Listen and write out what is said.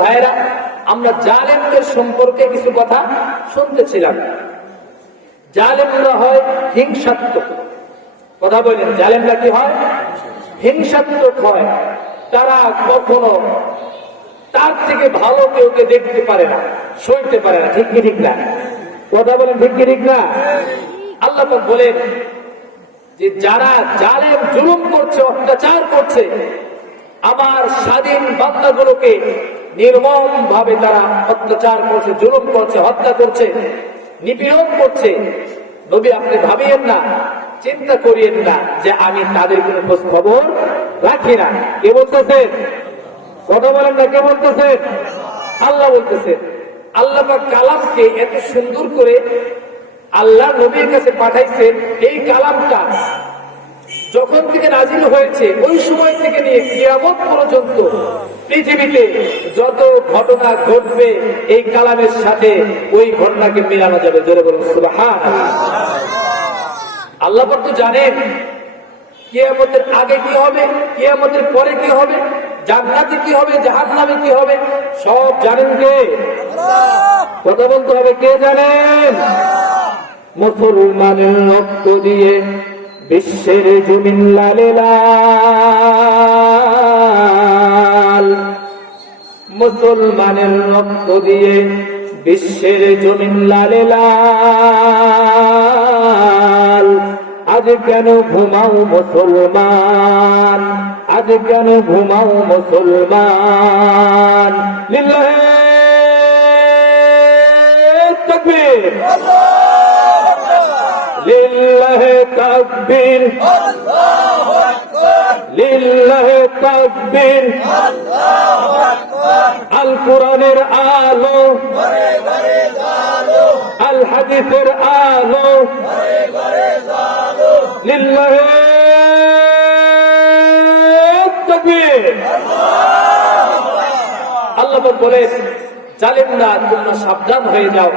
ভাইরা, আমরা জালেমদের সম্পর্কে কিছু কথা শুনতেছিলাম। জালেমরা হয় হিংসাত্মক। কথা বলেন, জালেমরা কি হয়? হিংসাত্মক হয়। তারা কখনো তার থেকে ভালো কেউকে দেখতে পারে না, সইতে পারে না। ঠিক কি ঠিক না? কথা বলেন, ঠিক কি ঠিক না? আল্লাহ পাক বলেন যে যারা জালেম, জুলুম করছে, অত্যাচার করছে, আমার স্বাধীন বান্দাগুলোকে নির্মম ভাবে তারা অত্যাচার করছে, জুলুম করছে, হত্যা করছে, নিপীড়ন করছে। নবী আপনি ভাবিয়েন না, চিন্তা করিয়েন না যে আমি তাদের কোনো খোঁজ খবর রাখি না। কে বলতেছেন? কথা বলেন না, কে বলতেছেন? আল্লাহ বলতেছেন। আল্লাহ পাক কালামকে এত সুন্দর করে আল্লাহ নবীর কাছে পাঠাইছেন। এই কালামটা যখন থেকে নাজিল হয়েছে ওই সময় থেকে নিয়ে কিয়ামত পর্যন্ত পৃথিবীতে যত ঘটনা ঘটবে এই কালামের সাথে ওই ঘটনাকে মেলানো যাবে। জোরে বলুন সুবহানাল্লাহ। আল্লাহ পাক তো জানেন কিয়ামতের আগে কি হবে, কিয়ামতের পরে কি হবে, জান্নাতে কি হবে, জাহান্নামে কি হবে, সব জানেন কে? কথা বলতে হবে, কে জানেন? মুসলমানের রক্ত দিয়ে বিশ্বের জমিন লালে লাল, মুসলমানের রক্ত দিয়ে বিশ্বের জমিন লালে লাল। আজ কেন ঘুমাও মুসলমান, আজ কেন ঘুমাও মুসলমান? লিল্লাহে তাকবীর, লিল্লাহে তাকবীর, লিল্লাহে তাকবীর। আল কোরআনের আলো, আল হাদিসের আলো, লিল্লাহে তাকবীর। আল্লাহ বলেন, জালেমরা তোমরা সাবধান হয়ে যাও,